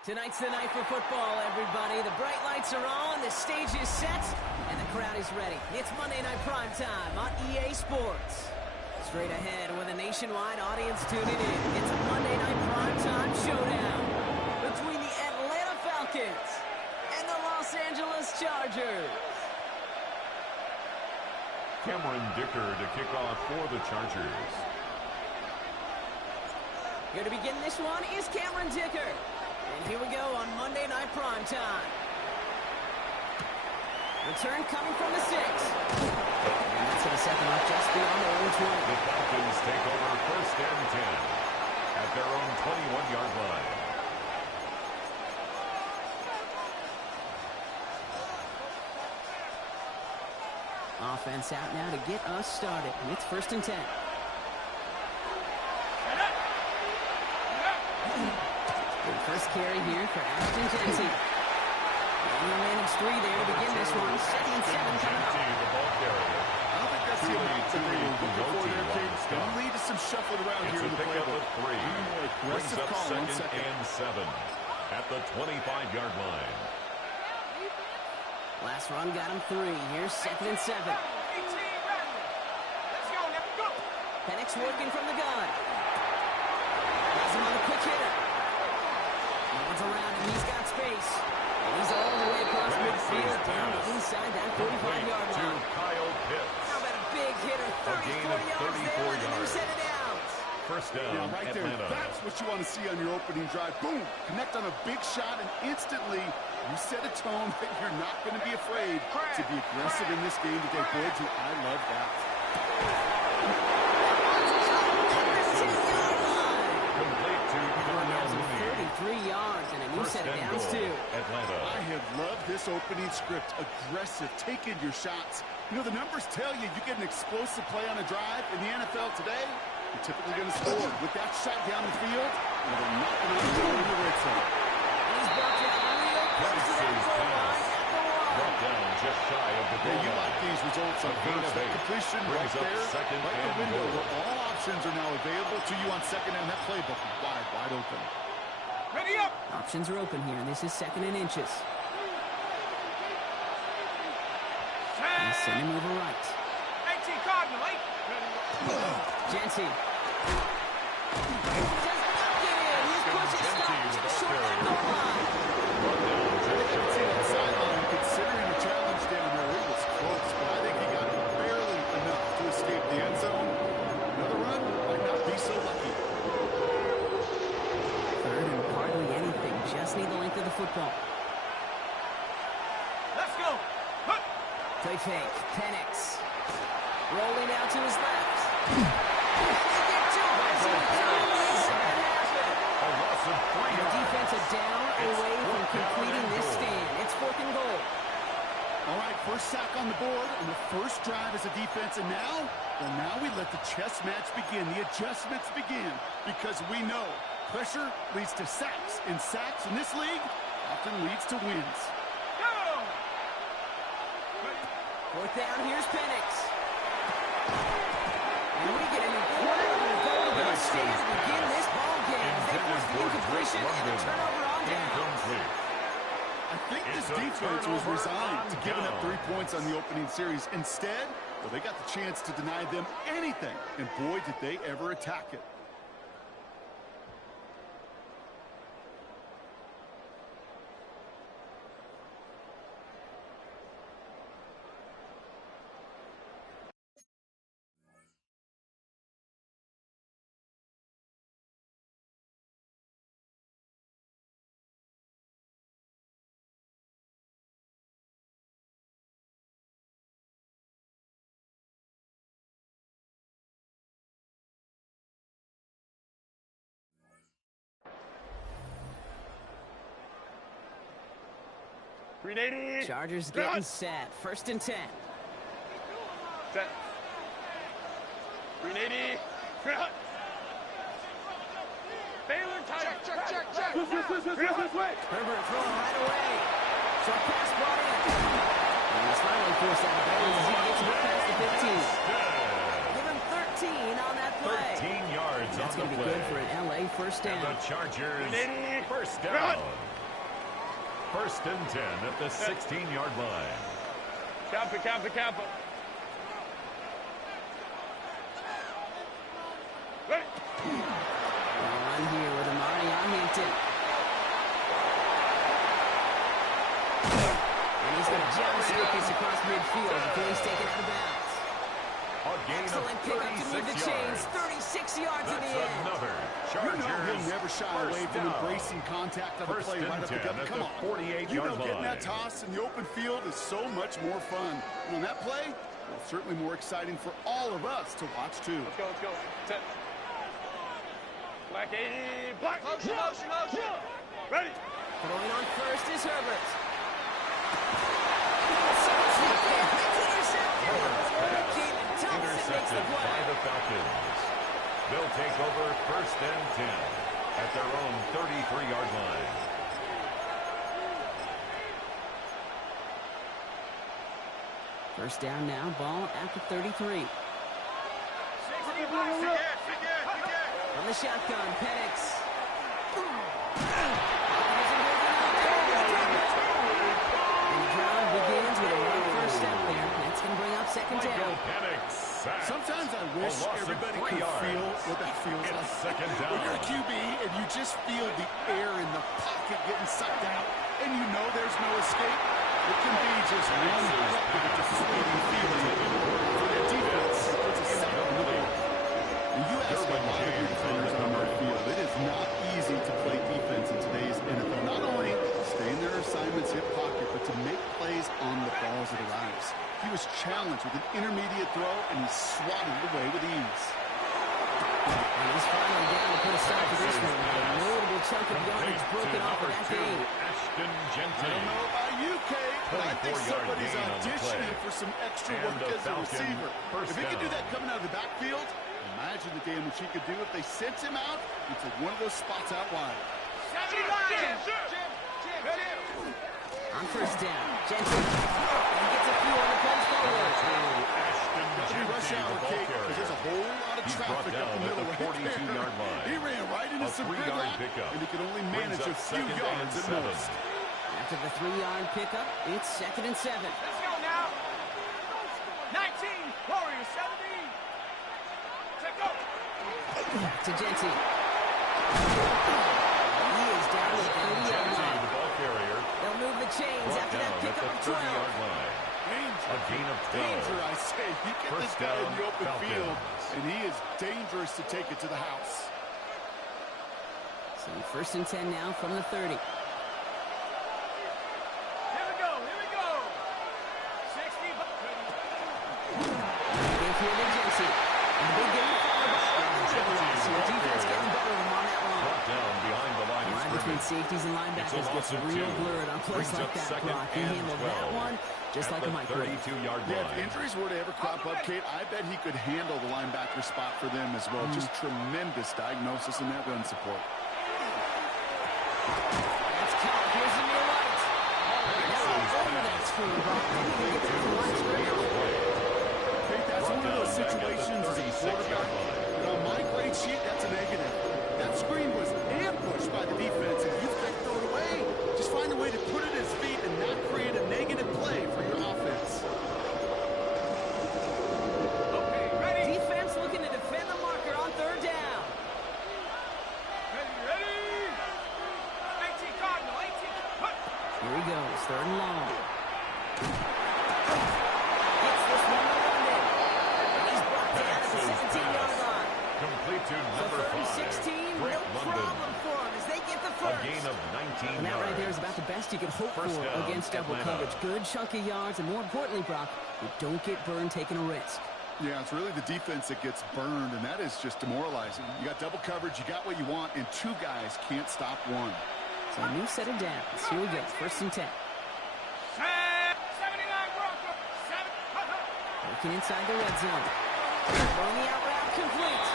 Tonight's the night for football, everybody. The bright lights are on, the stage is set, and the crowd is ready. It's Monday Night Primetime on EA Sports. Straight ahead with a nationwide audience tuning in. It's a Monday Night Primetime showdown between the Atlanta Falcons and the Los Angeles Chargers. Cameron Dicker to kick off for the Chargers. Here to begin this one is Cameron Dicker. And here we go on Monday Night Primetime. Return coming from the 6. And that's going to set them up just beyond their own 20. The Falcons take over first and 10 at their own 21-yard line. Offense out now to get us started. It's first and 10. First carry here for Ashton Jeanty. And he'll manage 3 there to begin this one. Second and 7 coming up. The ball carrier. I don't think that's the amount that they were looking for there, Kate. Going to lead to some shuffling around here in the playbook. 3. Brings up call second and 7 at the 25-yard line. Last run got him 3. Here's second and 7. Penix working from the gun. Has him on the quick hitter. Around him, he's got space. And he's all the way across midfield down inside that 45-yard line. Kyle Pitts. How about a big hitter, 34 yards there, and a new set of downs. First down, yeah, right Atlanta. There, that's what you want to see on your opening drive. Boom! Connect on a big shot, and instantly you set a tone that you're not going to be afraid to be aggressive in this game today, boys, and I love that. Complete to Darnell Mooney. 33 yards and a new set of downs, too. Atlanta. I have loved this opening script. Aggressive, taking your shots. You know, the numbers tell you you get an explosive play on a drive in the NFL today, you're typically going to score. With that shot down the field, they're not going to go in the red zone. He's brought down real close to that goal line at the line. Brought down just shy of the goal line. You like these results on first. That completion right there, second right and the window, goal. where all options are now available to you on second, and that playbook is wide open. Ready up! Options are open here, and this is second and inches. He's sending him over right. 18 Cardinal, 8. Jeanty. Does not get in. His push is stopped just short of that goal line. Sideline, considering the challenge down there, it was close, but I think he got barely enough to escape the end zone. Another run might not be so lucky. Third and hardly anything. Just need the length of the football. Let's go. Hup. Play fake. Penix. Rolling out to his left. A loss of 3 The yards. defensive down away from completing this stand. It's 4th and goal. All right, first sack on the board, and the first drive as a defense, and now we let the chess match begin, the adjustments begin, because we know pressure leads to sacks, and sacks in this league often leads to wins. Go. 4th down, here's Penix. And we get an incredible goal to the stand to begin this ball game. They force the incompletion and a turnover on downs. I think this defense was resigned to giving up 3 points on the opening series. Instead, well, they got the chance to deny them anything, and boy, did they ever attack it. Chargers getting set. First and 10. Set. 380. Baylor tight. Check. Herbert throwing right away. Short pass brought in. And he's finally forced out of bounds as he gets it past the 15. Give him 13 on that play. 13 yards That's on the going to be play. good for an LA first down. And the Chargers first down. First and 10 at the 16-yard line. Camp it, camp it, camp it. Ready. On here with Amari Armington. And he's going to jump this across midfield before he's taken out of bounds. A gain Excellent of pickup to move the 36 chains. yards. 36 yards in the That's end. another You Chargers know he'll never shy away first from down. embracing contact on the First play and right up the 10 gut. at Come the on. 48-yard You know getting that line. toss in the open field is so much more fun. And on that play, well, certainly more exciting for all of us to watch too. Let's go, let's go. Set. Black 80. Black. Motion, motion, motion. Ready. Throwing on first is Herbert. Intercepted by the Falcons. They'll take over first and 10 at their own 33-yard line. First down now, ball at the 33. From the shotgun, Penix. And the drive begins with a run first down there. That's going to bring up second Michael down. Penix sacked. Sometimes I wish A loss of everybody 3 could yards. feel what that feels It's like. second down. When you're a QB and you just feel the air in the pocket getting sucked out and you know there's no escape, it can be just one deflating feeling. For the defense, it's a second in the board. And you ask a lot of your defenders on their field, it is not easy to play defense in today's NFL. Not only stay in their assignments, hit pocket, but to make plays on the balls that arrives. He was challenged with an intermediate throw, and he swatted it away with ease. And he's finally down to put a stop to this one. A notable chunk of yardage broken off of that game. Ashton I Genty. don't know about you, Kate, but I think 24-yard somebody's gain on the auditioning play. for some extra And work the as a Falcon receiver. first If he could do down. that coming out of the backfield, imagine the damage he could do if they sent him out into one of those spots out wide. On first down, Jensen. And gets a few on the punch forward. Ashton That'll be rush Genty, hour, the ball Kate, because there's a carrier. whole lot of He's brought traffic up down the at middle the right there. 42-yard line. He ran right into A some 3-yard gridlock, pickup. and he could only Brings manage up a few second yards and at 7. most. After the 3-yard pickup, it's second and 7. Let's go now. 19. Warriors 17. Let's go. To Jensen. He is down to the 30-yard Genty, line. the ball carrier, They'll move the chains brought after that down at pickup the of 12. 30-yard line. A gain of 12. Danger, I say. You get First this guy in down, the open Falcons. field, and he is dangerous to take it to the house. So first and 10 now from the 30. Here we go. Here we go. 60. Big here to Jensen. And the big game followed by a so the defense getting better of him on that line. Brought down behind the line of Line between scrimmage. safeties and It's a linebackers loss gets of real 2. blurred on plays Brings like up that, second Brock. He and handled 12 that one just at like the a microwave. 32-yard Yeah, line. if injuries were to ever crop up, Kate, I bet he could handle the linebacker spot for them as well. Just tremendous diagnosis in that run support. That's caught. Here's the near right. Now over that screen, Brock. Didn't even get to the line scrimmage. Kate, that's one of those situations as a quarterback. And on my grade sheet, that's a negative. That screen was ambushed by the defense, and you've got to throw it away. Just find a way to put it at his feet and not create a negative play for your offense. Okay, ready. Defense looking to defend the marker on third down. Ready. 18 Cardinal. 18. Hut. Here he goes, third and long. Gets this one to London. And he's brought down at the 17-yard line. Complete to So number third and 5. 16, Brett no London. problem for him as they get the A first. gain of 19 And that right there is yards. about the best you could hope First for down, against double Atlanta. coverage. Good chunk of yards, and more importantly, Brock, you don't get burned taking a risk. Yeah, it's really the defense that gets burned, and that is just demoralizing. You got double coverage, you got what you want, and two guys can't stop one. So a new set of downs. Here we go, first and 10. 79 Bronco. 7. Hut, hut. Working inside the red zone. Throwing the out route complete.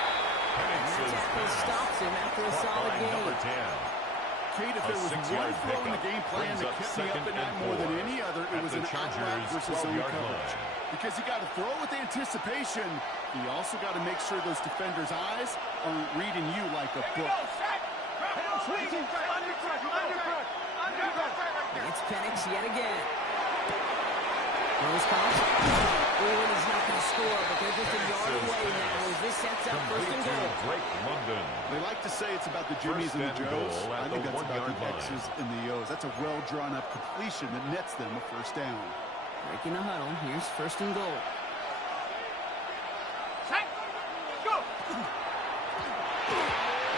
And Penix that is tackle down. stops him after a Caught solid by number game. 10. Kate, if A there was 6-yard one throw in the pickup game plan brings that up kept me up second at night and more than 4 any other, it at was the an out route Chargers' versus zone 12-yard coverage. line. Because you got to throw with anticipation, you also got to make sure those defenders' eyes aren't reading you like a Here we book. go. Set. Drop it. Swing. Undercut. Undercut. Undercut. It's It's Penix yet again. Those calls. Owen is not going to score, but they're just a yard away now as this sets up first and goal. They like to say it's about the Jimmies and the Joes. I think that's about the X's and the O's. That's a well-drawn-up completion that nets them a first down. Breaking the huddle. Here's first and goal. Set. Go. And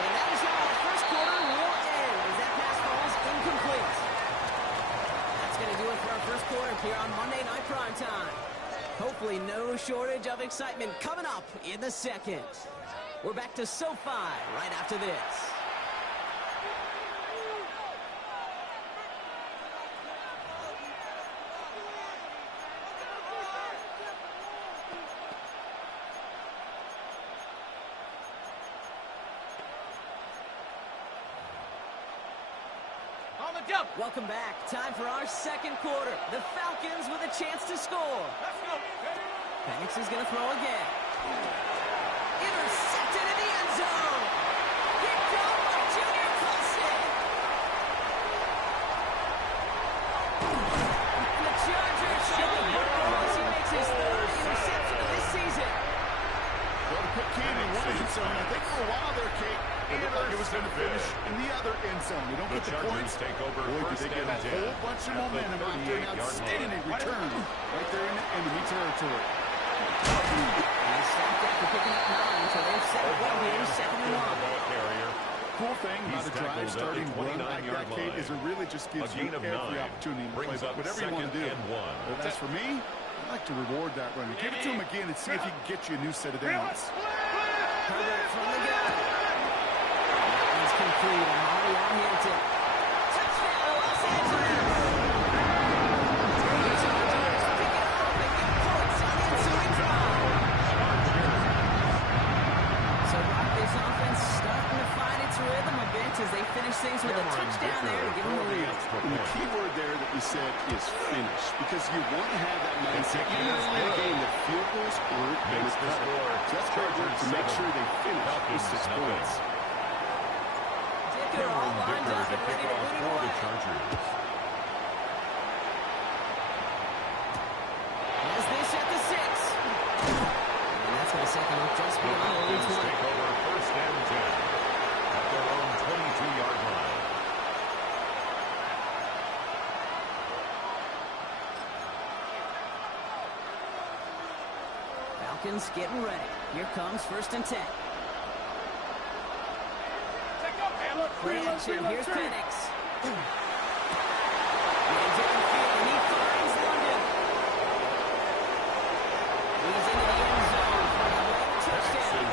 that is how our first quarter will end as that pass falls incomplete. That's going to do it for our first quarter here on Monday Night Primetime. Hopefully no shortage of excitement coming up in the second. We're back to SoFi right after this. On the jump. Welcome back. Time for our second quarter. The Falcons with a chance to score. Let's go. Penix is going to throw again. Intercepted in the end zone. Picked up by Junior Colson. And the Chargers get the football as he makes his third interception of this season. Well, to put Cam in one end zone, I think for a while there, Kate, it looked like it was going to finish in the other end zone. They don't get the points. Take over. Boy, did they get a whole bunch of momentum after an outstanding return right there in enemy territory. They stopped after picking up 9, so they're set up well here, second and 1. Cool thing about a drive starting run like that, Kate, is it really just gives you every opportunity to play whatever you want to do. But as for me, I like to reward that runner. Give it to him again and see if he can get you a new set of downs. Herbert from the gun. That one's complete. And Hardy on hit it. Touchdown, Los Angeles. The Chargers pick it up and get points on the ensuing drive. So, Rock, this offense starting to find its rhythm a bit as they finish things with a touchdown there to give them the lead. And the key word there that we said is finish, because you want to have that mindset even in a game that field goals aren't going to cut. Just Chargers to make sure they finish with 6 points. Dicker all lined up and ready to put it away. Has this at the 6. And that's going to set them up just beyond the lead 20. Take over first and 10 at their own 22-yard line. Falcons getting ready. Here comes first and 10. Play action. Here's Penix. He's downfield, and he finds London. He's into the end zone for another touchdown.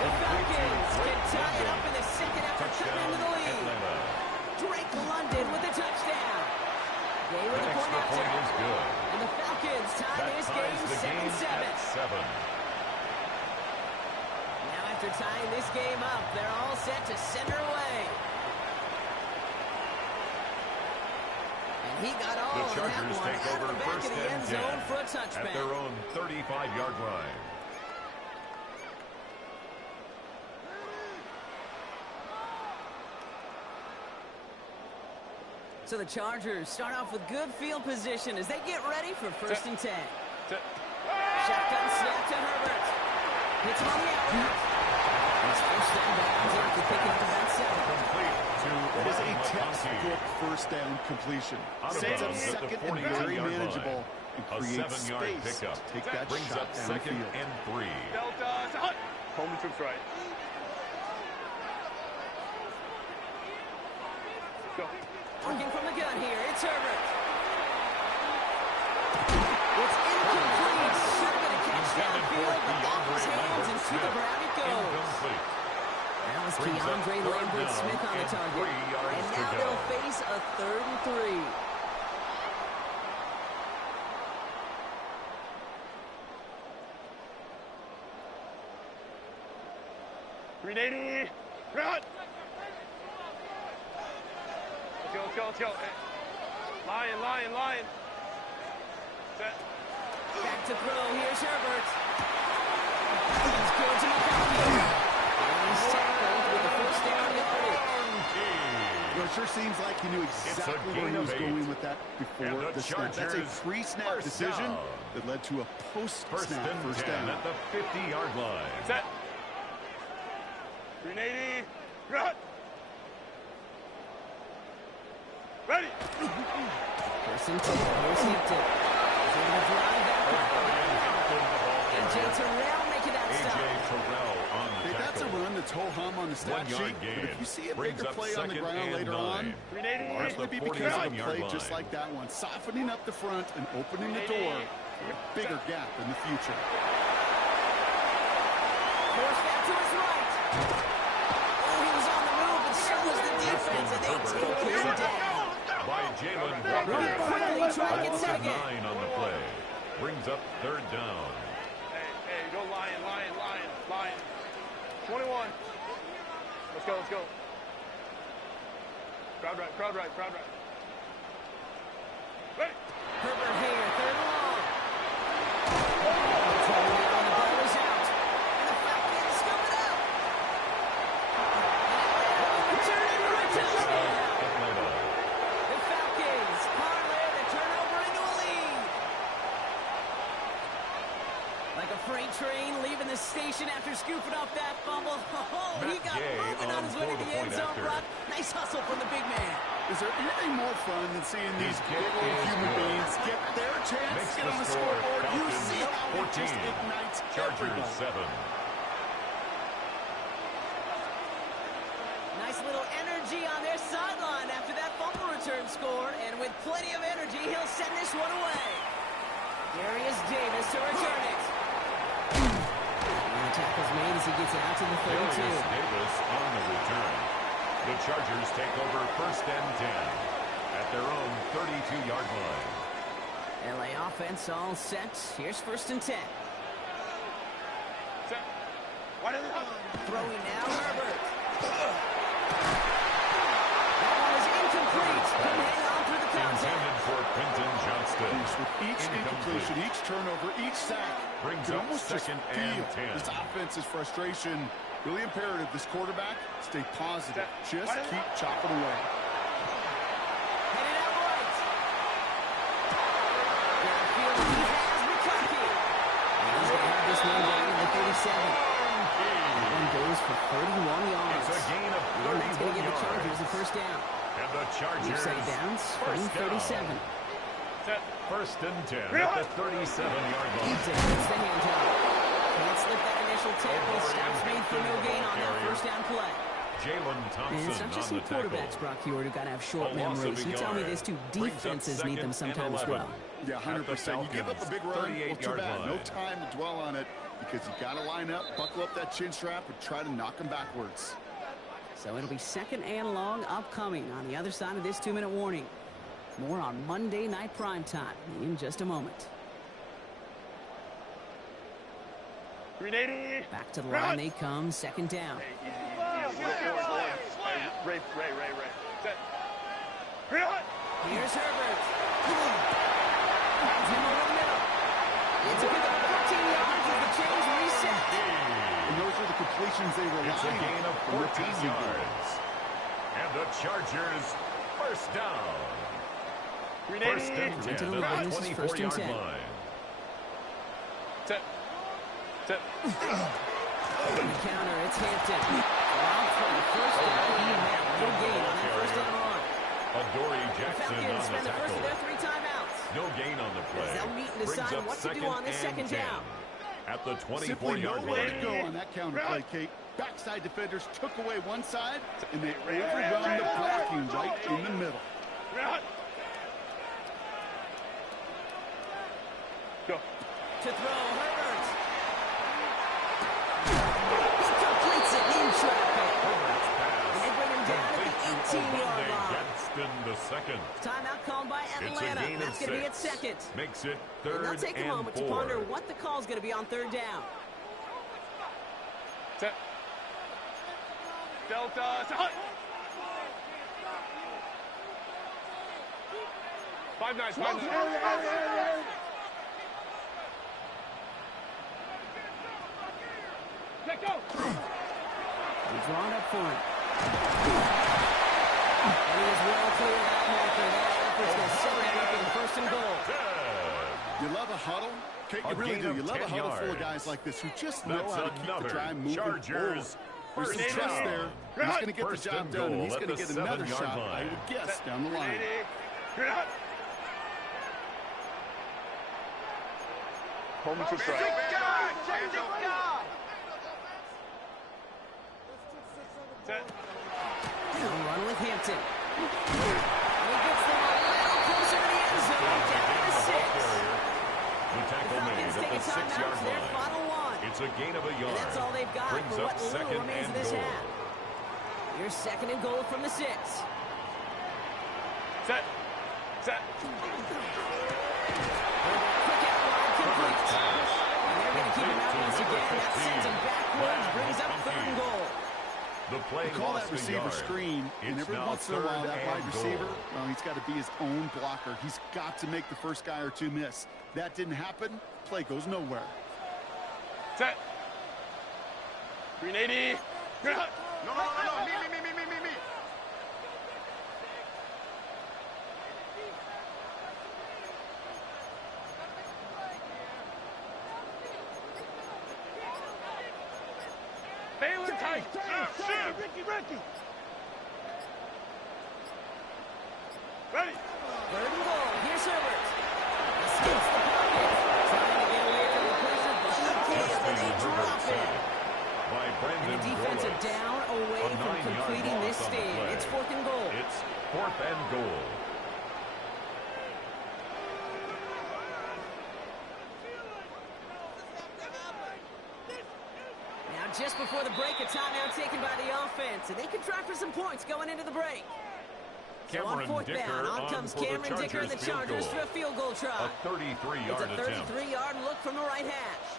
The Falcons can tie it up in the second after cutting into the lead. Drake London with the touchdown. Gay with the point after. And the Falcons tie this game 7-7. Now after tying this game up, they're all set to send her away. And he got all The of that Chargers one take out of over the back first of the end and zone 10 for a touchback. at their own 35-yard line. So the Chargers start off with good field position as they get ready for first and 10. Shotgun snap to Herbert. Hits him on the outlet. It's first down bounds after picking up about 7. Complete to That is a textbook first down completion. Sets up second and very manageable and creates space to take that brings shot up second downfield. and 3. Delta. Hut. Home troops right. Go. Working from the gun here, it's Herbert. It's incomplete. Should have been a catch downfield, but off his hands and to the ground it goes. That was Keandre Lambert-Smith on the target. And now they'll face a 3rd and 3. Grenade. Run. Let's go. Lion. Set. Back to throw. Here's Herbert. He's good to McConkey. And he's tackled with the first down yardage. You know, It sure seems like he knew exactly where he was going with that before the snap. That's a pre-snap decision that led to a post-snap first down. At the 50-yard line. Set. 380. Run. Ready. First and 10. Here's Hampton. He's able to drive that. AJ Terrell making that stop. AJ Terrell on the tackle. That's a run that's ho-hum on the stat sheet. But if you see a bigger play on the ground later on, largely be because of a play just like that one. Softening up the front and opening the door for a bigger gap in the future. Forced back to his right. Oh, he was on the move, and so was the defense, and they take him down. By Jalen Really quickly trying to get set again. 9 on the play. Brings up third down. Hey, go Lion. 21. Let's go. Crowd right. Ready. Herbert here, third and long. Trouble down, the ball is out. And the Falcons scoop it out. Turn it for a touchdown. The Falcons parlay the turnover into a lead. Like a freight train leaving the station after scooping up that fumble. Oh, he got moving on his way to the end zone, Brock. Nice hustle from the big man. Is there anything more fun than seeing these big old human beings get their chance to get on the scoreboard? You see how it just ignites everybody. Chargers 7. Nice little energy on their sideline after that fumble return score. And with plenty of energy, he'll send this one away. Darius Davis to return it. And the tackle's made as he gets it out to the 32. Darius Davis on the return. The Chargers take over first and 10 at their own 32-yard line. LA offense all set. Here's first and 10. Set. Wide open. Throwing now, Herbert. That one is incomplete. Couldn't hang on through the contact. Intended for Quentin Johnston. With each incompletion, each turnover, each sack, Brings you can up almost just second feel and 10. this offense's frustration. Really imperative, this quarterback, stay positive. Just keep chopping away. Headed out right. Downfield, he has McCarthy. And he's going to have this one down at the 37. That one goes for 31 yards. It's a gain of 31 That's going to give the yards. Chargers the first down. And the Chargers Second downs from first 37. down. Set. First and 10 at the 37-yard line. Gets the handoff. Can't slip that initial tackle. Stops made for no gain on that first down play. Jalen And Thompson it's not just on some the tackle. quarterbacks, Brock Hewitt, who got to have short A loss of memories. You tell me yard. this too. Brings up Defenses need them second and sometimes 11. well. Yeah, 100%. You give up a big run, well, too 38-yard bad. No line. time to dwell on it because you got to line up, buckle up that chin strap, and try to knock them backwards. So it'll be second and long upcoming on the other side of this 2-minute warning. More on Monday Night Primetime in just a moment. 380. Back to the line they come, second down. Ray. Set. Run. Here's Herbert. Hands him over the middle. It's a good 14 yards as the chains reset. And those are the completions they rely It's a gain of on. 14 yards. And the Chargers first down. 380. First and 10 to the at line. the This is first and 24-yard 10. line. Set. On the counter, it's Hampton. Out for the first down. He had no gain on that first down run. Adoree The Jackson Falcons on spend the the first of tackle. their 3 timeouts. No gain on the play. They'll meet and Brings decide up what to do on this second and 10 down. at the Simply no 24-yard way to go line. on that counter play, Kate. Backside defenders took away one side, and they overrun the blocking right in the middle. Run. Go. To throw, Herbert. He completes it in traffic. Herbert's And they pass. bring him down at the 18-yard line. Gadsden the second. Timeout called by It's a Atlanta. gain of That's going to be at 6. second. Makes it And third they'll take a and moment to 4. ponder what the call is going to be on third down. Set. Delta. Set. 5-9. Let go. They draw it up for him. And he is well clear of that marker. That effort's going to set it up in first and goal. You love a huddle? Okay, you really do. You love a huddle full of guys like this who just know how to keep the drive moving forward. There's some trust there. He's going to get the job done, and he's going to get another shot, I would guess, down the line. Home to try. He'll run with Hampton. He gets the ball a little closer to the end zone. Down to 6. The tackle made Falcons at take the a timeout 6-yard for their line. final one. It's a gain of a And yard. that's all they've got Brings for up what little second remains and of this goal. half. Here's second and goal from the 6. Set. Set. Quick out wide, complete. And they're going to keep him out once again. That sends him backwards, brings up third and goal. The play You call lost that a receiver yard. screen, and It's every now once in a while, third that wide and receiver, goal. well, he's got to be his own blocker. He's got to make the first guy or two miss. That didn't happen. Play goes nowhere. Set. 380. No. Me. Baylor tight. Ricky. Ready. Third and goal. Here's Herbert. Escapes the pocket. Trying to get away from the pressure, but he can't. And they drop it. By And Brandon the defense are Willis. down away A from 9-yard completing loss this on the stand. play. It's fourth and goal. It's fourth and goal. Now just before the break, a timeout taken by the offense. And they can try for some points going into the break. So on Cameron fourth Dicker down, on on comes for the Cameron Dicker and the Chargers Chargers field for a field goal try. A 33-yard It's a attempt. 33-yard look from the right hash.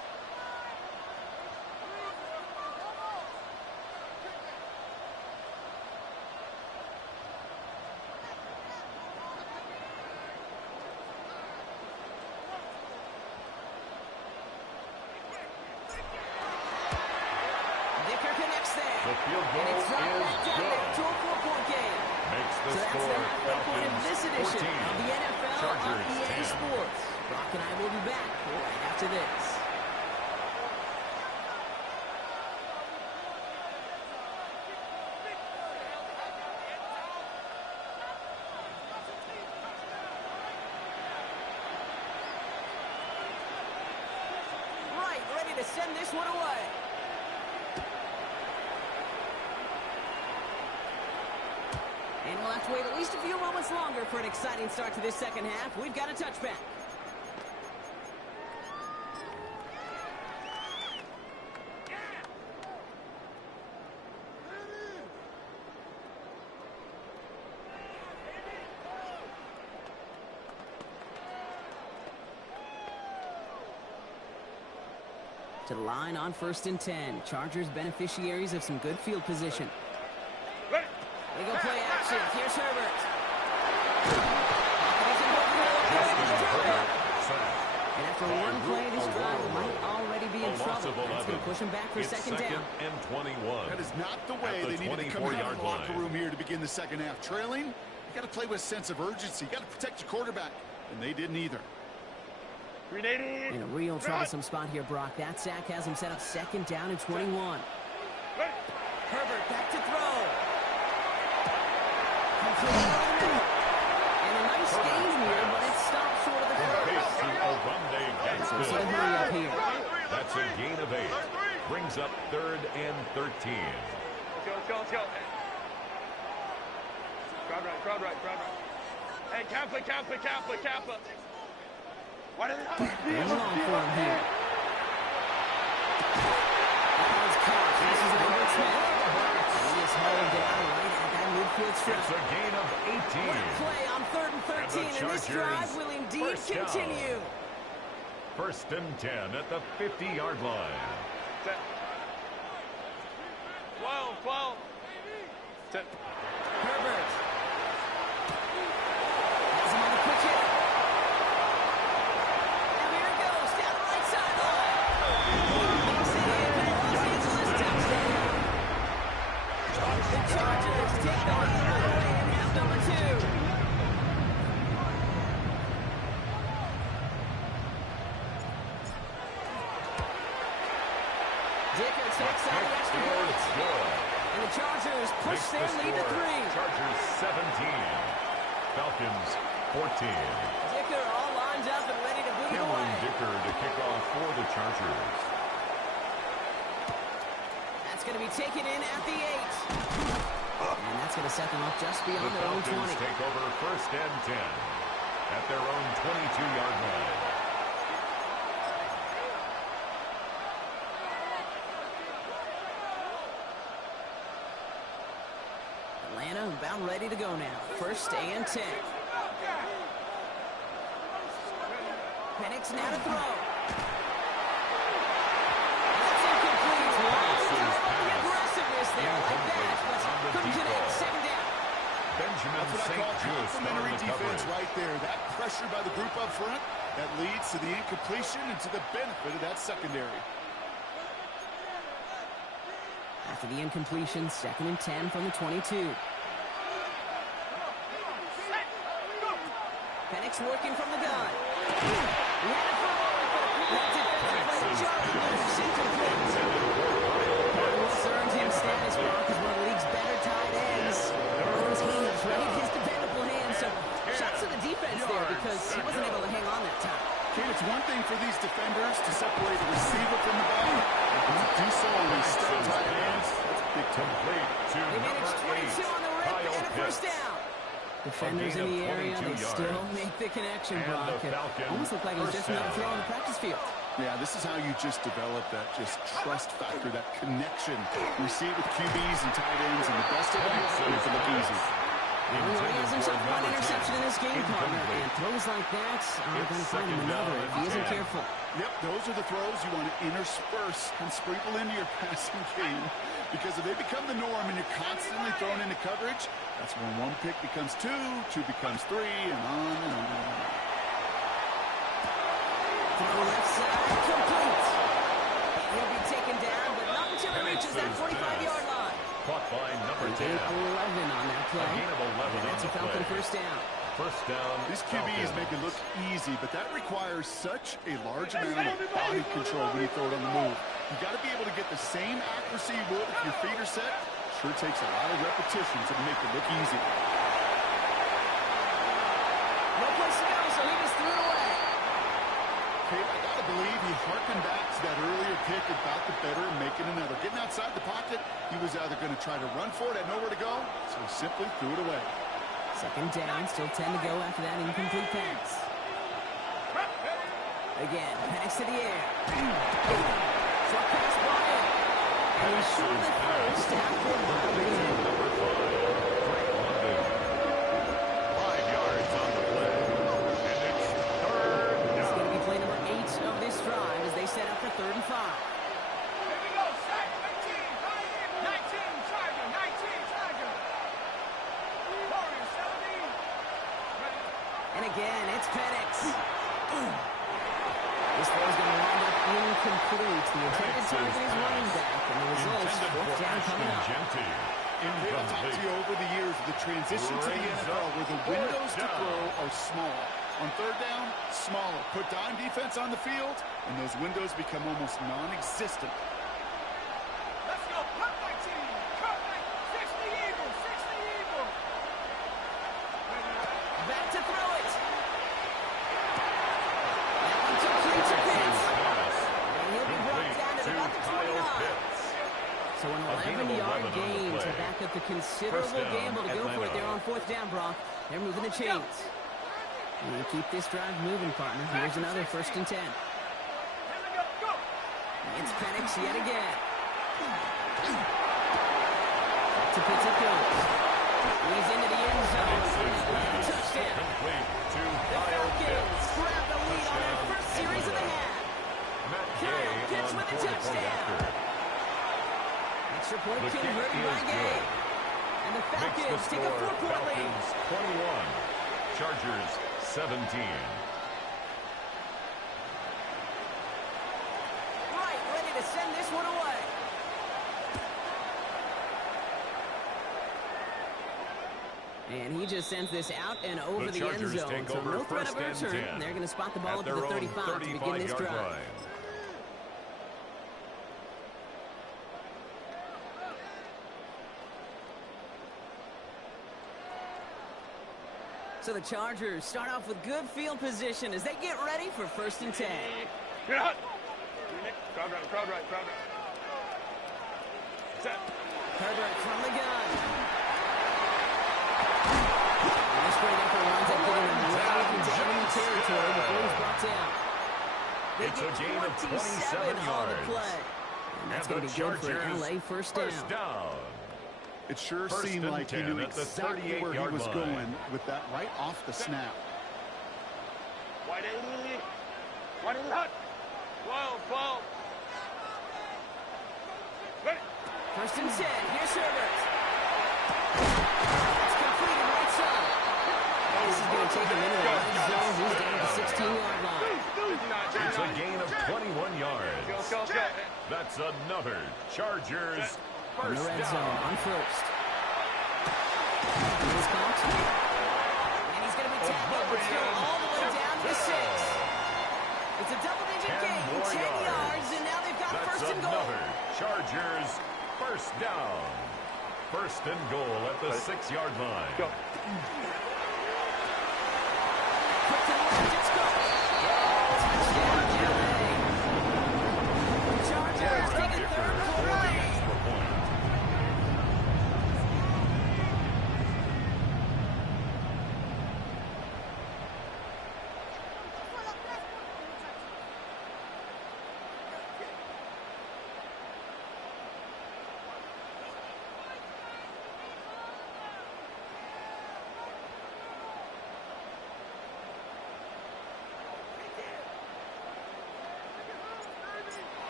Dicker connects there. The field And goal it's dropped is back down there good. to a 4-point game. Makes the So that's score the halfway point of Falcons this edition 14. of the NFL on Chargers EA 10. Sports. Brock and I will be back right after this. Right, ready to send this one away. And we'll have to wait at least a few moments longer for an exciting start to this second half. We've got a touchback. To the line on 1st and 10. Chargers beneficiaries of some good field position. Ready. They go play action. Here's Herbert. And after one play, this drive might already be in trouble. That's going to push him back for It's second down. and 21. That is not the way At the they need to come out of 24-yard the locker line. room here to begin the second half. Trailing, you got to play with a sense of urgency. You got to protect your quarterback, and they didn't either. 380. In a real troublesome spot here, Brock. That sack has him set up second down and 21. Ready. Herbert back to throw. Complete over the middle. And a nice gain here, but it stopped short of the Pace first. to Orunde So Gadsden. the hurry up here. That's a gain of 8. Brings up 3rd and 13. Let's go. Crowd right. Hey, Kappa. Why did And long for him here. That one's caught. This is Albert Smith. He is hauled down right at that midfield strip. It's a gain of 18. What a play on 3rd and 13, and this Chargers drive will indeed first down. continue. 1st and 10 at the 50-yard line. 12. Set. Herbert. Has him on the quick hit. And here it goes, down the right sideline. Makes it in for the Los Angeles touchdown. The Chargers take the lead right away and Dicker takes out the extra point. And the Chargers push their lead to 3. Chargers 17. Falcons 14. Dicker all lined up and ready to boot it Cameron away. Dicker to kick off for the Chargers. That's going to be taken in at the 8. And that's going to set them up just beyond The their own Falcons 20. take over first and 10 at their own 22-yard line. Atlanta about ready to go now. First and 10. Penix now to throw. That's incomplete. The aggressiveness there like that, but couldn't connect. Second down. Benjamin That's what I St. call Just on complimentary the defense coverage. right there. That pressure by the group up front, that leads to the incompletion and to the benefit of that secondary. After the incompletion, second and 10 from the 22. Penix working from the gun. He had it for a moment, but that defensive play jarring loose. Incomplete. Carlos earned him status mark as one of the league's better tight ends. Those hands, right? His dependable hands. So shots to the defense there because he wasn't able to hang on that time. Okay, it's one thing for these defenders to separate a receiver from the ball. But to do so on these stout tight ends, that's big time. Complete to They managed number 22 8, on the rip Kyle and a first Pitts. down. Defenders in gain the of area, 22 they still yards. make the connection, And Brock. the It Falcons almost looked like it was just first another down. throw on the practice field. Yeah, this is how you just develop that just trust factor, that connection. You see it with QBs and tight ends, and the best of them make it look easy. He only hasn't for shot one number interception 10. in this game, partner. Incomplete. And throws like that are It's going to find him second another down if he and isn't 10. careful. Yep, those are the throws you want to intersperse and sprinkle into your passing game. Because if they become the norm and you're constantly thrown into coverage, that's when one pick becomes two becomes three, and on and on. Throw left side, complete. And he'll be taken down, but not until he reaches that 45-yard line. Caught by number He 10. gained 11 on that play. A gain of 11 And that's on a the Falcon play. first down. First down. These QBs Falcons. make it look easy, but that requires such a large amount of body control when you throw it on the move. You got to be able to get the same accuracy you would if your feet are set. Sure takes a lot of repetitions to make it look easy. No place to go, so he just threw it away. Okay, I got to believe he harkened back to that earlier pick about the better and making another. Getting outside the pocket, he was either going to try to run for it, had nowhere to go, so he simply threw it away. Second down, still 10 to go after that incomplete pass. Again, Penix to the air. Short pass ball in. And he's short of the first after Number 5, Frank London. 5 yards on the play. And it's third It's down. going to be play number 8 of this drive as they set up for 3rd and 5. Here we go, set, 19, 19, Tiger, 19, Tiger. Warriors, 17. Ready? And again, it's Penix. This throw is going to wind up incomplete. The intended target is running back, and the results, Intended 4th for down coming Ashton up. Genty. Hey, I've talked to you over the years of the transition to the Brings NFL up where the fourth windows to down. throw are small. On 3rd down, smaller. Put dime defense on the field, and those windows become almost non-existent. Let's go, cut 19, cut 19, 6 the Eagles, 6 the Eagles. Back to throw it. That one complete to Pitts. And he'll be brought down at about the 29. So an A gain of 11-yard 11 on the gain to play. back up the considerable First down, gamble to go for it Atlanta. there on 4th down, Brock. They're moving the chains. And they keep this drive moving, partner. Here's another 1st and 10. Here we go, go. It's Penix yet again. To Pitts it goes. He's into the end zone. And a touchdown. Complete to The Kyle Falcons Pitts. grab the lead on their first series of the half. Matt Kyle Gay Pitts on with a for the point touchdown. after. Extra point The kick converted by is Gay. good. And the Makes the Falcons take a score 4-point lead. Falcons 21, Chargers 17. Right, ready to send this one away. And he just sends this out and over The the end Chargers zone. take So over no threat of first and return. 10 They're going to spot the ball at up to their the own 35 to begin this 35-yard drive. line. So the Chargers start off with good field position as they get ready for 1st and 10. Get out. Crowd right, crowd right, crowd right. Set. Herbert from the gun. And this great effort winds up getting him well into enemy territory before he's brought down. They It's get a gain of 27 on the yards. play. And that's And going the to be good for an Chargers, LA first down. It sure First seemed and like he 10 knew at the exactly where he 38-yard was line. going with that right off the snap. Wide A. Wide A hot. 12. Ready. 1st and 10. Here's Herbert. It's completed right side. This is going to take him into the red zone. He's down at the 16-yard line. It's a gain of 21 yards. Go. That's another Chargers In the first red down. zone on 1st. He's caught. And he's going to be tackled, but still all the way down to the 6. It's a double-digit 10 gain, more 10 yards, and now they've got That's 1st and goal. another Chargers first down. 1st and goal at the 6-yard line. Go. Quick to the left, it's caught. Touchdown, LA. The Chargers take a third quarter lead. Extra point.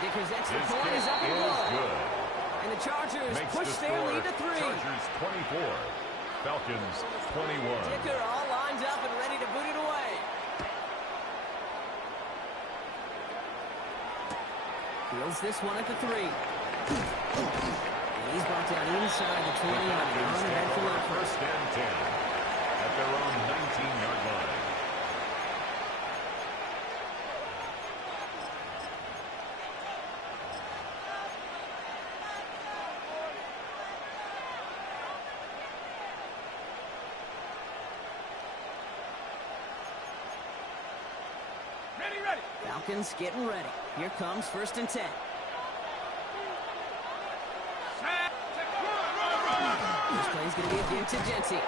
Dicker's extra His point kick is up and is good. good. And the Chargers Makes push the their score lead to 3. Chargers 24. Falcons 21. Dicker all lined up and ready to boot it away. Fields this one at the 3. And he's brought down inside the 20 on an uneventful effort. 1st and 10 at their own 19-yard line. Ready. Falcons getting ready. Here comes 1st and 10. This play's going to be a give to Genty.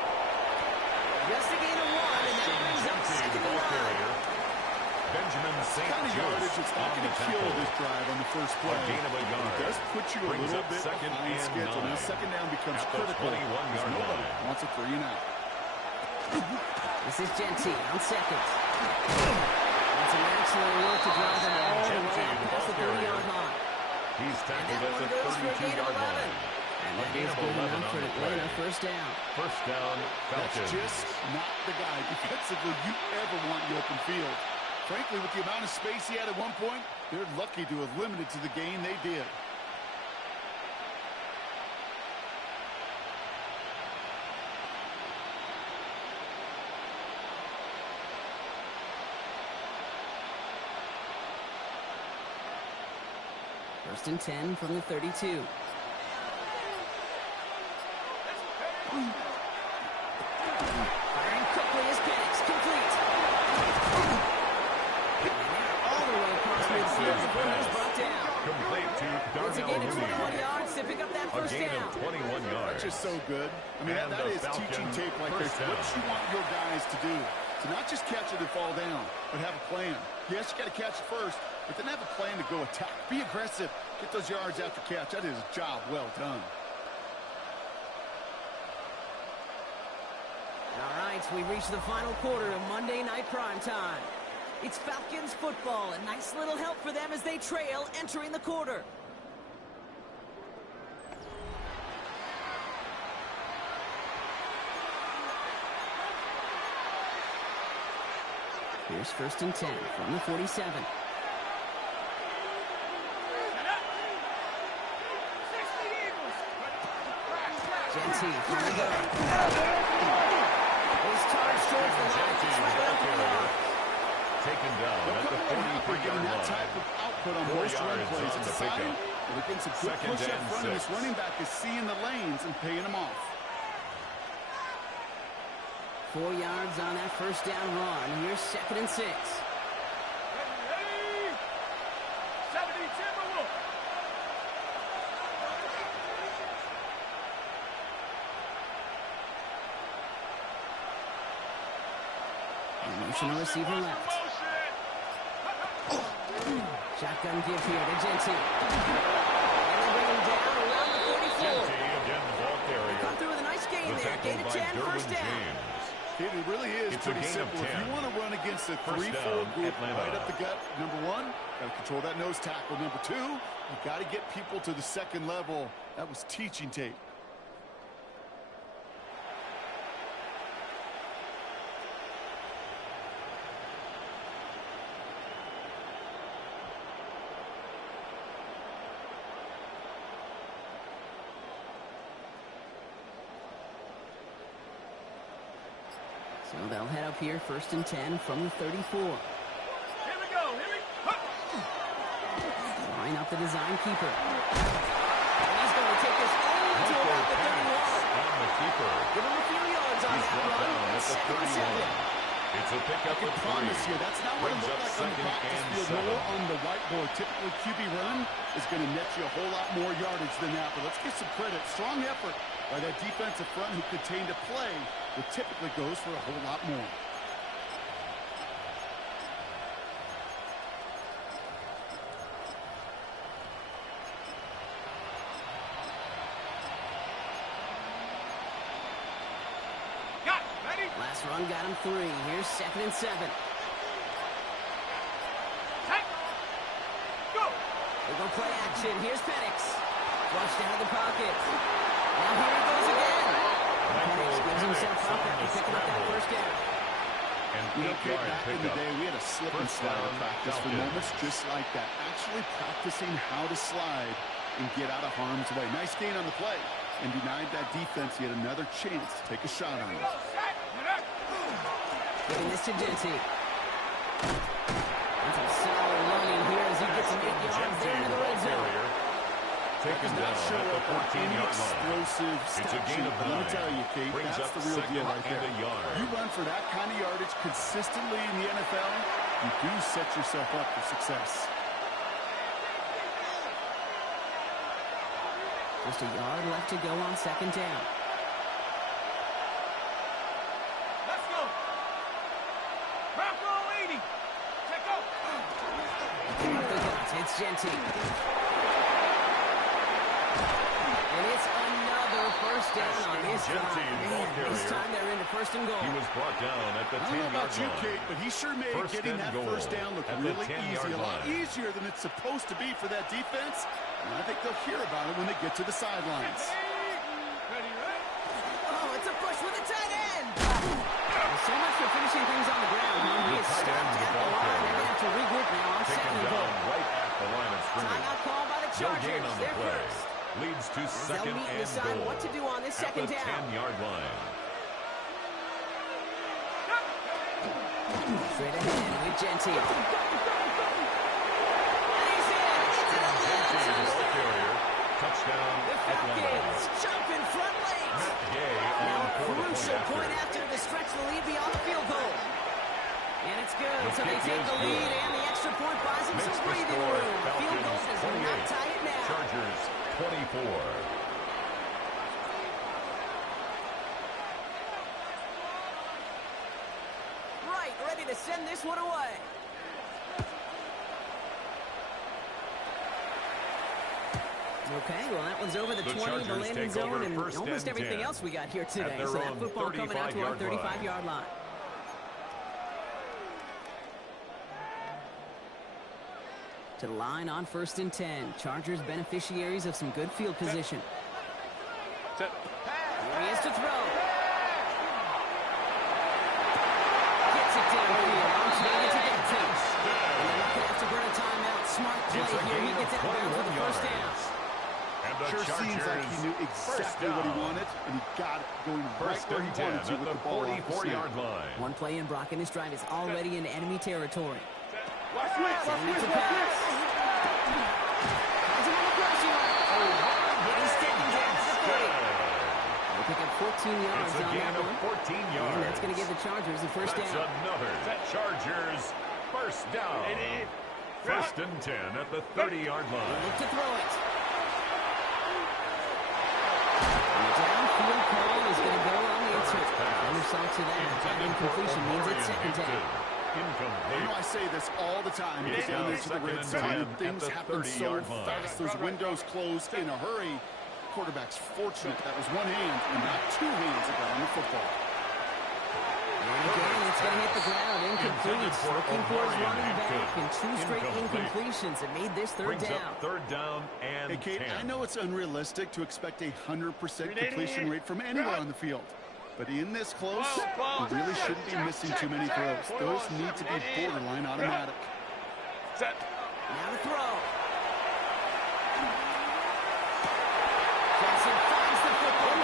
Just a gain of 1, and that brings up 2nd and 9. Benjamin St. Kind of yardage it's not on going the to kill tackle. this drive on the first play. A gain of a yard. It does put you a Brings little up bit 2nd behind and schedule. Now 9. 2nd down becomes At the critical. 21-yard Nobody line. wants a 3 and out. This is Genty on 2nd. It's an excellent work to drive them all the way up past the 30-yard line. He's And tackled that at one the goes for a gain of 32-yard 11. line. And A that gain is of good 11 enough for on the play. Atlanta 1st down. 1st down, That's Falcons. just not the guy defensively you ever want in the open field. Frankly, with the amount of space he had at one point, they're lucky to have limited to the gain they did. First and 10 from the 32. Firing quickly as Penix, complete. And they're all the way across midfield before he's brought down. Complete to It's a Darnell gain of 21 Mooney. yards to pick up that A first gain down. of 21 yards. Just so good. I mean, And that the is teaching Falcons tape like this. first What down. you want your guys to do. To not just catch it and fall down, but have a plan. Yes, you got to catch it first, but then have a plan to go attack. Be aggressive. Get those yards after catch. That is a job well done. All right, we reached the final quarter of Monday Night Primetime. It's Falcons football, a nice little help for them as they trail entering the quarter. Here's 1st and 10 from the 47. Genty from the go. He's charged towards the line. It's right around the yard. Taken down at the 43-yard that line. type of output on 4 most run yards plays. on It's the exciting, pickup. but again, some good 2nd push up and front, and this 6. running back is seeing the lanes and paying them off. 4 yards on that first down run. Here's 2nd and 6. Ready, ready. 70 Timberwolves. Motion receiver left. Shotgun give here to Genty. And they bring him down around the 44. Genty again, the ball carrier. Come through with a nice gain The there. tackle Gain of by 10, first Derwin down. James. It really is It's a pretty gain of simple. If 10. you want to run against a First 3-4 down, group Atlanta. right up the gut, number one, got to control that nose tackle. Number two, you got to get people to the second level. That was teaching tape. So they'll head up here, 1st and 10 from the 34. Here we go. Here we go. Line up the design keeper. And he's going to take this only to about the 31. On the keeper. Give him a few yards on He's that brought run. down at the 2nd and 7. 31. It's a pickup I can of 3. promise you, that's not what it Brings looked up like on the 2nd practice and field. 7. More on the whiteboard. Typically, QB run is going to net you a whole lot more yardage than that. But let's give some credit. Strong effort by that defensive front who contained a play that typically goes for a whole lot more. Got it. Ready? Last run got him 3. Here's 2nd and 7. Take. Go. They go play action. Here's Penix. Flushed out of the pocket. Now here he goes again. Penix gives himself up after picking up that first down. An You know, 8-yard back in the pickup. day, we had a slip and First slide down, practice for Falcons. moments just like that. Actually practicing how to slide and get out of harm's way. Nice gain on the play. And denied that defense yet another chance to take a shot on it. Go. Set. Ready? Giving this to Genty. And some solid running here as he gets some 8 yards Genty, there into the the red ball zone. carrier. Taken Does not down show at the up on any 14-yard line. explosive It's a stat gain sheet, of but let me 9. tell you, Kate, Brings that's up the real deal 2nd right and there. a yard. You run for that kind of yardage consistently in the NFL, you do set yourself up for success. Just a yard left to go on 2nd down. Let's go. Bronco 80. Check out. Picking up the guns. It's Genty. And it's another first down on this Genty, drive. the ball Man, this carrier. time they're into 1st and goal. He was brought down at the I don't know 10-yard about you, line. Kate, but he sure made First getting and that goal first down look at the really 10-yard easy. A lot line. easier than it's supposed to be for that defense. And I think they'll hear about it when they get to the sidelines. Ready, ready? Oh, it's a push with the tight end. Well, so much for finishing things on the ground. He is tight stopped end, the at the ball line. carrier. They're going to have to regroup now on Taken 2nd and down goal. right at the line of scrimmage. Timeout call by the No Chargers. gain on the They're play. first. Leads to They'll 2nd meet and and decide goal what to do on this at 2nd the down. 10-yard line. Straight ahead with Genty. And he's in. It's an Genty, the ball carrier. Touchdown, The Atlanta. Falcons jumping front late. Gay Now on a crucial point after. after to stretch the lead beyond the field goal. And it's good. The So they kick take is the lead, good. and the extra point buys them Makes some the breathing score room. Field goal Falcons does not 28. tie it now. Chargers 24. Right, ready to send this one away. Okay, well, that one's over the 20, the Chargers landing take zone, over and first almost and everything 10. else we got here today. their So that own football coming out to our 35-yard 35-yard line. To the line on 1st and 10. Chargers beneficiaries of some good field position. Set. Here he is to throw. Gets it downfield. Opportunity to get to. And they're not going to have to burn a timeout. Smart It's play a here. He gain gets of out of bounds for 21 the first down. yards. And the Sure seems like he knew exactly what he wanted, and he got it going right First where he and 10 wanted to at with the the ball off the snap. 44-yard line. One play in Brock, and this drive is already in enemy territory. Watch switch. Sending it to Watch pass. switch. Finds him on the crossing line. And he's taken down at the 40. They pick up yards It's a on gain that of one. 14 yards. And that's going to give the Chargers the first That's down. another Chargers first down. First and 10 at the 30-yard line. Look to throw it. And the downfield call is going to go on the insert. Underside to that. That incompletion means it's second down. Incomplete. You know, I say this all the time because down there to the red zone, things happen so fast. Those windows close in a hurry. Quarterback's fortunate that was one hand and not two hands that got on the football. And again, it's going to hit the ground. Incomplete. Looking for his running back. And two straight incompletions that made this third Brings down. up third down and Hey, Kate, 10. I know it's unrealistic to expect a 100% completion rate from anywhere on the field. But in this close, you really shouldn't be missing too many throws. Those need to be borderline automatic. Set. Now to throw. Johnson finds the football. And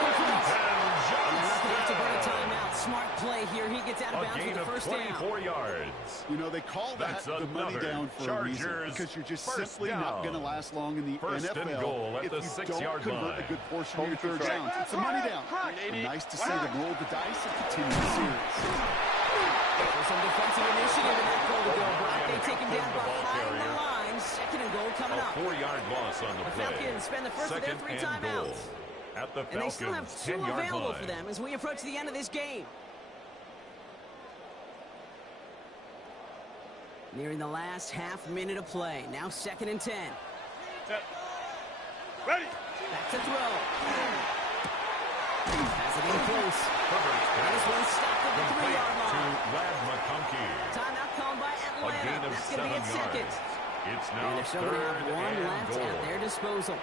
they're not going to have to burn a timeout. Smart play here. He gets out of A bounds gain with the of first down. 24 yards. You know, they call that That's the money another down for a reason. Chargers Because you're just first simply not down. going to last long in the First and NFL goal at if the you 6-yard don't convert line. a good portion of your third downs. It's a money down. And nice to see them roll the dice and continue the series. There's some defensive initiative in that goal to go. Brock, they take him down behind the line. Second and goal coming A up. 4-yard loss on the The play. Falcons spend the first of their Second three and goal timeouts. at the And they still have Falcons' two 10-yard available line. for them as we approach the end of this game. Nearing the last half minute of play. Now second and 10. Set. Ready. Back to throw. Has it in close. Herbert's And this pass one stopped at the complete 3-yard to line. Lad McConkey. Timeout called by A Atlanta. gain of That's going to 7 be at second. yards. It's And now they're still going to third have one and left goal. at their disposal.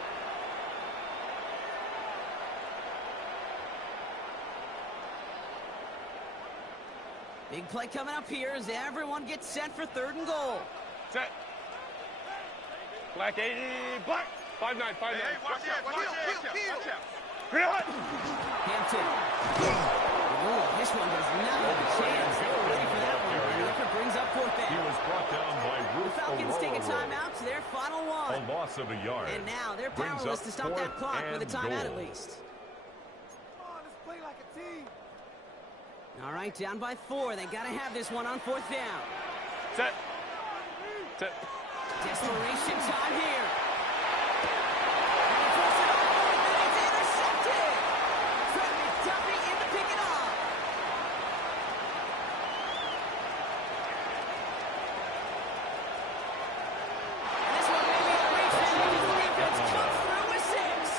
Big play coming up here as everyone gets set for third and goal. Set. Black 80. Black. 5-9. 5-9. Watch out. Real hot. Hampton. Ooh, this one does not have a chance. They were ready for that one. And the effort brings up fourth He down. was brought down by The Ruth Falcons take a Aurora. timeout to their final A one. loss of a yard. And now they're Brings powerless up to stop that fourth clock with a and timeout goal. at least. Come on, let's play like a team. All right, down by 4. They got to have this one on fourth down. Set. Set. Desperation time here. And he puts it on fourth, and it's intercepted. Fred McDuffie in to pick it off. And this one may be a reach, and the defense comes through with 6.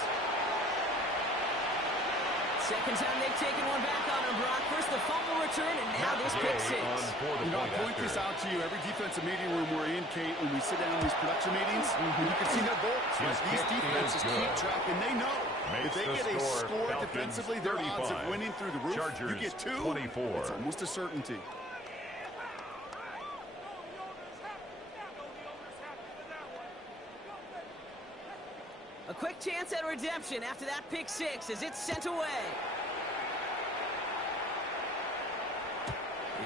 Second time they've taken one back on him, Brock. First the fumble return, and now this pick 6. You know, I point this out to you every defensive meeting room we're in, Kate, when we sit down in these production meetings, and you can see their goals. His These kick defenses is keep good. track, and they know Makes if they the get a score, score Falcons defensively, their odds of 35. winning through the roof. Chargers You get 2, 24. it's almost a certainty. A quick chance at redemption after that pick 6 as it's sent away.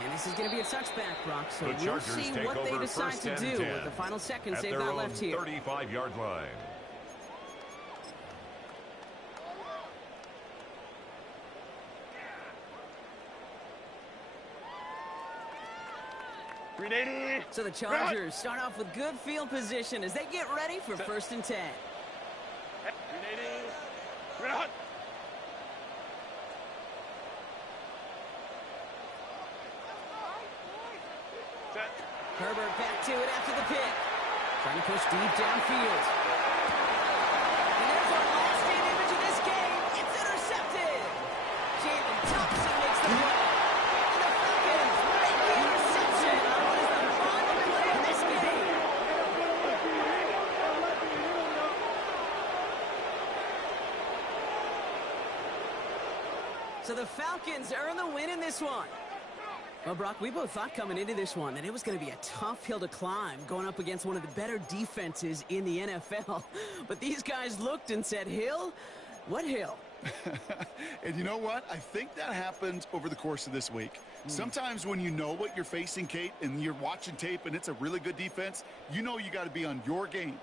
And this is going to be a touchback, Brock, so The we'll Chargers see take what they over decide first to and do 10 with the final seconds at they've their got own left here. 35-yard line. Green 80. So the Chargers start off with good field position as they get ready for first and 10. Green 80. Real hot. Set. Herbert back to it after the pick. Trying to push deep downfield. And there's our last stand image of this game. It's intercepted. Jalen Thompson makes the play. And the Falcons make the interception on what is the final play of this game. So the Falcons earn the win in this one. Well, Brock, we both thought coming into this one that it was going to be a tough hill to climb going up against one of the better defenses in the NFL. But these guys looked and said, Hill? What hill? And you know what? I think that happened over the course of this week. Sometimes when you know what you're facing, Kate, and you're watching tape and it's a really good defense, you know you got to be on your game.